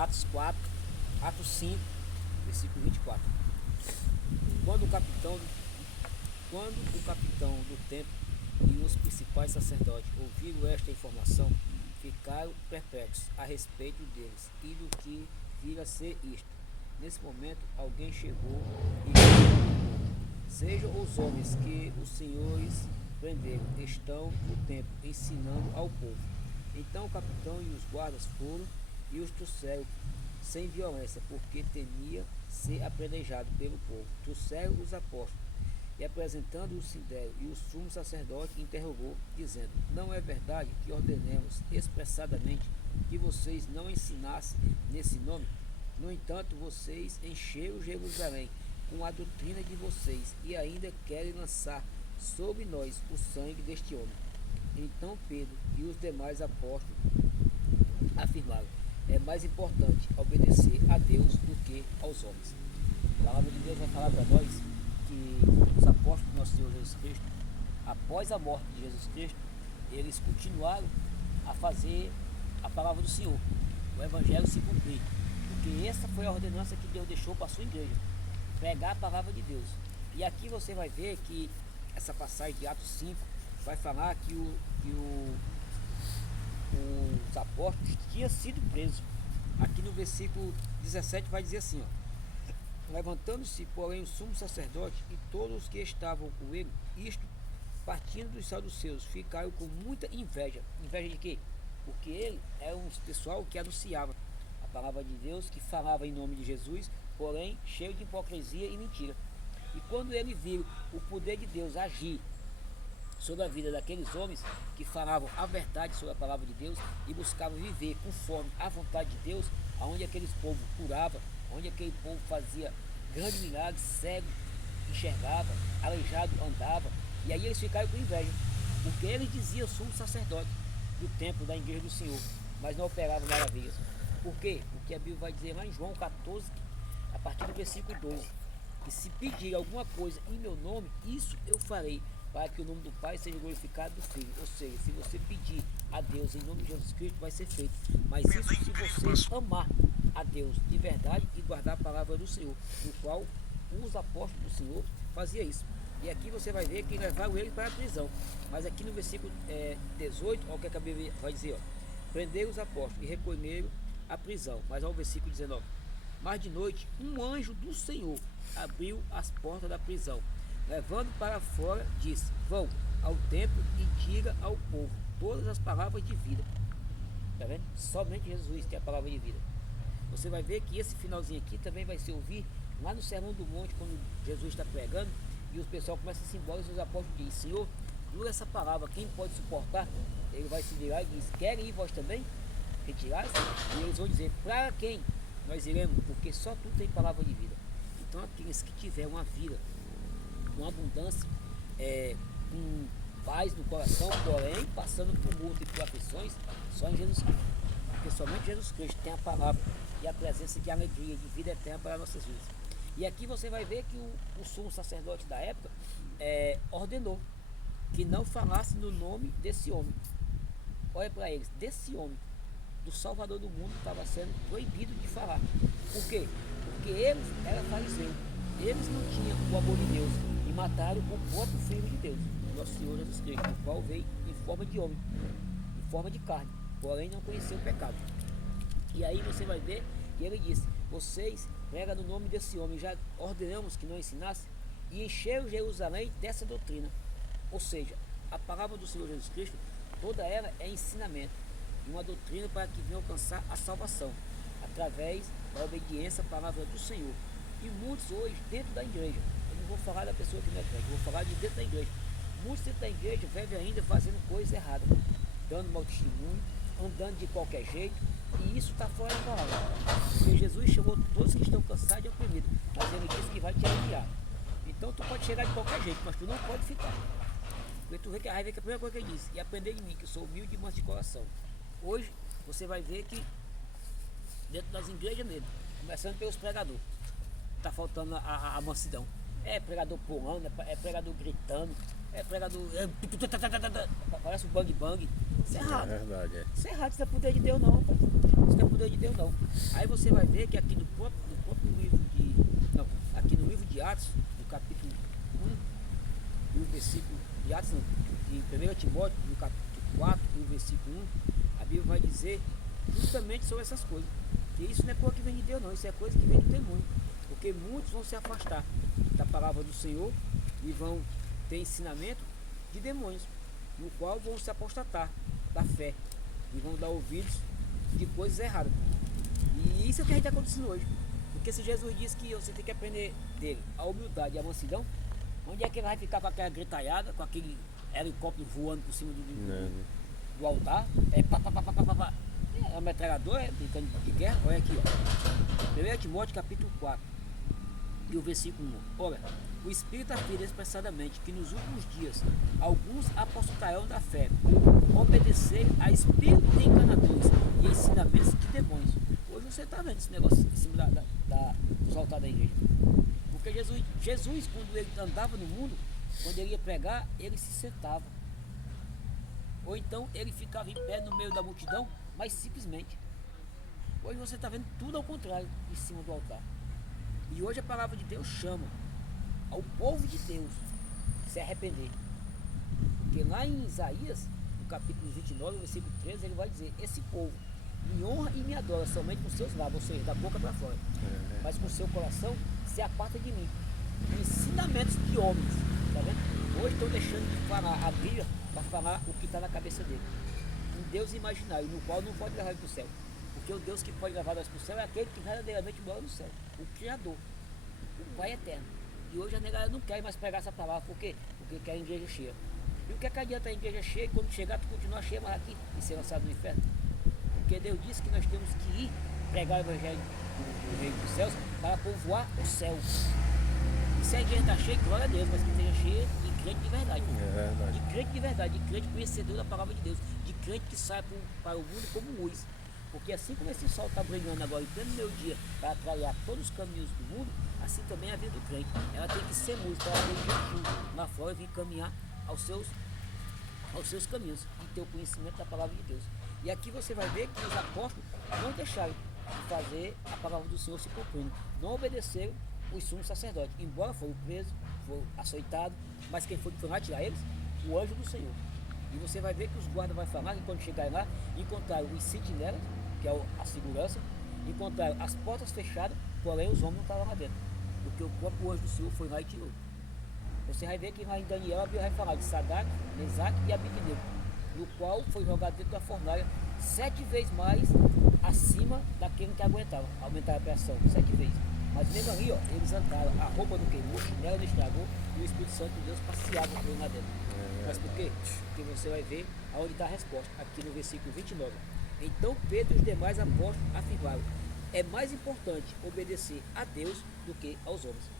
Atos 5, versículo 24. Quando o capitão, quando o capitão do templo e os principais sacerdotes ouviram esta informação, ficaram perplexos a respeito deles e do que vira ser isto. Nesse momento, alguém chegou e disse: sejam os homens que os senhores prenderam, estão no templo ensinando ao povo. Então o capitão e os guardas foram e os trouxeram sem violência, porque temia ser apedrejado pelo povo. Trouxeram os apóstolos e, apresentando o Sinédrio e o sumo sacerdote, interrogou, dizendo: não é verdade que ordenemos expressadamente que vocês não ensinassem nesse nome? No entanto, vocês encheram Jerusalém com a doutrina de vocês e ainda querem lançar sobre nós o sangue deste homem. Então Pedro e os demais apóstolos afirmaram: é mais importante obedecer a Deus do que aos homens. A palavra de Deus vai falar para nós que os apóstolos do nosso Senhor Jesus Cristo, após a morte de Jesus Cristo, eles continuaram a fazer a palavra do Senhor, o Evangelho se cumprir, porque essa foi a ordenança que Deus deixou para a sua igreja, pregar a palavra de Deus. E aqui você vai ver que essa passagem de Atos 5 vai falar que os apóstolos tinham sido presos. Aqui no versículo 17 vai dizer assim, ó: levantando-se, porém, o sumo sacerdote e todos os que estavam com ele, isto, partindo dos saduceus, ficaram com muita inveja. Inveja de quê? Porque ele era um pessoal que anunciava a palavra de Deus, que falava em nome de Jesus, porém cheio de hipocrisia e mentira. E quando ele viu o poder de Deus agir sobre a vida daqueles homens que falavam a verdade sobre a palavra de Deus e buscavam viver conforme a vontade de Deus, aonde aqueles povos curavam, onde aquele povo fazia grandes milagres, cego enxergava, aleijado andava, e aí eles ficaram com inveja, porque eles diziam sumo sacerdote do templo da igreja do Senhor, mas não operavam maravilhas. Por quê? Porque a Bíblia vai dizer lá em João 14, a partir do versículo 12, que se pedir alguma coisa em meu nome, isso eu farei, para que o nome do Pai seja glorificado do Filho. Ou seja, se você pedir a Deus em nome de Jesus Cristo, vai ser feito. Mas isso se você amar a Deus de verdade e guardar a palavra do Senhor, no qual os apóstolos do Senhor faziam isso. E aqui você vai ver que levaram ele para a prisão. Mas aqui no versículo 18, olha o que a Bíblia vai dizer, ó: prenderam os apóstolos e recolheram a prisão. Mas olha o versículo 19: mas de noite um anjo do Senhor abriu as portas da prisão, levando para fora, disse: vão ao templo e diga ao povo todas as palavras de vida. Está vendo? Somente Jesus tem a palavra de vida. Você vai ver que esse finalzinho aqui também vai se ouvir lá no Sermão do Monte, quando Jesus está pregando e o pessoal começa a se embora, e os apóstolos dizem: Senhor, dura essa palavra, quem pode suportar? Ele vai se virar e diz: querem ir vós também retirar-se? E eles vão dizer: para quem nós iremos? Porque só tu tem palavra de vida. Então aqueles que tiver uma vida com abundância, com paz no coração, porém passando por luta e por aflições, só em Jesus Cristo. Porque somente Jesus Cristo tem a palavra e a presença de alegria, de vida eterna para nossas vidas. E aqui você vai ver que o sumo sacerdote da época ordenou que não falasse no nome desse homem. Olha para eles, desse homem, do Salvador do mundo, estava sendo proibido de falar. Por quê? Porque eles eram fariseus, eles não tinham o amor de Deus e mataram o próprio Filho de Deus, nosso Senhor Jesus Cristo, o qual veio em forma de homem, em forma de carne, porém não conheceu o pecado. E aí você vai ver que ele disse: vocês pregam no nome desse homem, já ordenamos que não ensinasse, e encheram Jerusalém dessa doutrina. Ou seja, a palavra do Senhor Jesus Cristo, toda ela é ensinamento e uma doutrina para que venha alcançar a salvação através da obediência à palavra do Senhor. E muitos hoje dentro da igreja, eu não vou falar da pessoa que não é crente, eu vou falar de dentro da igreja, muitos dentro da igreja vivem ainda fazendo coisa errada, dando mau testemunho, andando de qualquer jeito, e isso está fora da palavra. Porque Jesus chamou todos que estão cansados e oprimidos, mas ele disse que vai te aliviar. Então tu pode chegar de qualquer jeito, mas tu não pode ficar. Porque tu vê que a raiva é a primeira coisa que ele disse: e aprender de mim, que eu sou humilde e manso de coração. Hoje você vai ver que dentro das igrejas mesmo, começando pelos pregadores, está faltando a mansidão. É pregador pulando, é pregador gritando, é pregador. Parece um bang bang, Isso é errado. É verdade, é. Isso é errado, isso não é poder de Deus não, rapaz. Isso não é poder de Deus não. Aí você vai ver que aqui no próprio livro de. Não, aqui no livro de Atos, no capítulo 1, e o versículo de Atos, não, em 1 Timóteo, no capítulo 4, e o versículo 1, a Bíblia vai dizer justamente sobre essas coisas. E isso não é coisa que vem de Deus não, isso é coisa que vem do demônio. Porque muitos vão se afastar da palavra do Senhor e vão ter ensinamento de demônios, no qual vão se apostatar da fé e vão dar ouvidos de coisas erradas. E isso é o que a gente está acontecendo hoje. Porque se Jesus disse que você tem que aprender dele a humildade e a mansidão, onde é que ele vai ficar com aquela gritalhada, com aquele helicóptero voando por cima do altar? É pá, pá, pá, pá, pá, pá. É a metralhadora, brincando de guerra. Olha aqui, ó. 1 Timóteo capítulo 4 e o versículo 1. Olha, o Espírito afirma expressadamente que nos últimos dias alguns apostatarão da fé por obedecer a espíritos enganadores e ensinamentos de demônios. Hoje você está vendo esse negócio em cima dos altares da igreja. Porque Jesus, quando ele andava no mundo, quando ele ia pregar, ele se sentava. Ou então ele ficava em pé no meio da multidão, mas simplesmente. Hoje você está vendo tudo ao contrário em cima do altar. E hoje a palavra de Deus chama ao povo de Deus se arrepender. Porque lá em Isaías, no capítulo 29, versículo 13, ele vai dizer: esse povo me honra e me adora somente com seus lábios, ou seja, da boca para fora, mas com seu coração se aparta de mim. Ensinamentos de homens, tá vendo? Hoje estão deixando de falar a Bíblia para falar o que está na cabeça dele. Um Deus imaginário, no qual não pode levar ele para o céu. Porque o Deus que pode levar nós para o céu é aquele que verdadeiramente mora no céu, o Criador, o Pai eterno. E hoje a negada não quer mais pegar essa palavra, por quê? Porque quer a igreja cheia. E o que é que adianta a igreja cheia e quando chegar tu continuar cheia mais aqui e ser lançado no inferno? Porque Deus disse que nós temos que ir pregar o evangelho do reino dos céus para povoar o céu. E se a igreja está cheia, glória a Deus, mas que esteja cheia de crente de verdade. De crente de verdade, de crente conhecedor da palavra de Deus, de crente que sai para o mundo como luz. Porque assim como esse sol está brilhando agora em pleno meio-dia para clarear todos os caminhos do mundo, assim também a vida do crente. Ela tem que ser luz para ela jejum lá fora e vir caminhar aos seus caminhos e ter o conhecimento da palavra de Deus. E aqui você vai ver que os apóstolos não deixaram de fazer a palavra do Senhor se cumprindo, não obedeceram os sumos sacerdotes, embora foram presos, foram açoitados, mas quem foi que foi lá tirar eles? O anjo do Senhor. E você vai ver que os guardas vão falar que quando chegarem lá, encontraram os sentinelas, que é a segurança, encontraram as portas fechadas, porém os homens não estavam lá dentro, porque o próprio anjo do Senhor foi lá e tirou. Você vai ver que lá em Daniel a Bíblia vai falar de Sadraque, Mesaque e Abednego, no qual foi jogado dentro da fornalha 7 vezes mais acima daquele que aguentava, aumentar a pressão 7 vezes. Mas mesmo ali, ó, eles andaram, a roupa não queimou, o chinelo não estragou e o Espírito Santo de Deus passeava com ele lá dentro. Mas por quê? Porque você vai ver aonde está a resposta, aqui no versículo 29. Então Pedro e os demais apóstolos afirmaram: é mais importante obedecer a Deus do que aos homens.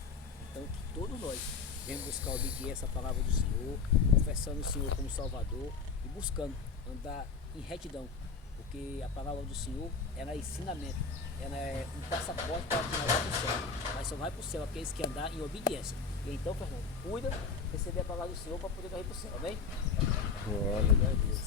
Então que todos nós devemos buscar obediência à palavra do Senhor, confessando o Senhor como Salvador e buscando andar em retidão. Porque a palavra do Senhor, ela é ensinamento, ela é um passaporte para te levar para o céu. Mas só vai para o céu aqueles que andar em obediência. E então, Fernando, cuida de receber a palavra do Senhor para poder ir para o céu, amém? Glória a Deus.